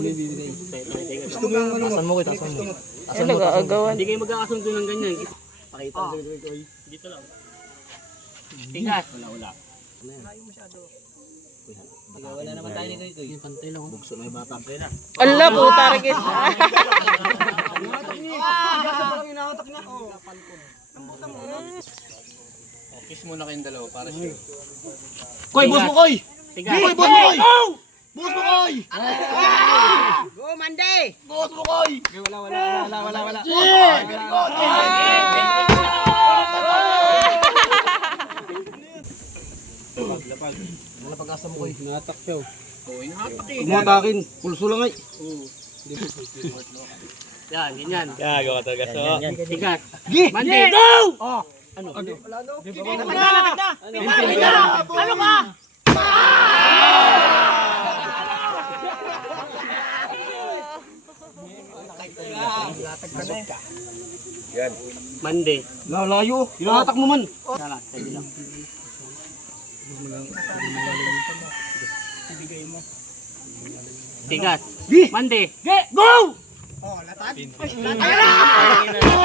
Gusto mo yung ano mo? Tasan mo ko, tasan mo. Ay, nag-aagawan. Hindi kayo magkakasundo ng ganyan. Pakita ko ko. Dito lang. Tigas. Wala. Wala naman tayo nito ito. Yung pantay lang. Bugso na yung bata. Ala, puta regis. Inahatak niya. Kiss muna kayong dalawa para sure. Koy, boss mo koy! Tigas. Koy, boss mo koy! Boss mo koy! Go, Monday! Boss mo koy! Wala. Lapag. Wala pag-asa mo koy. Nahatak siya. Oo, inahatak eh. Huwag mo atakin. Pulso lang ay. Yan, ganyan. Gago ka talaga so. Tigas. Gi! Monday, go! Oh. Ano? Ano ka? Monday. Lalayo. Hinahatak mo man. Sala, pwede lang. Tigas. Gi! Monday. Go! Ayan na!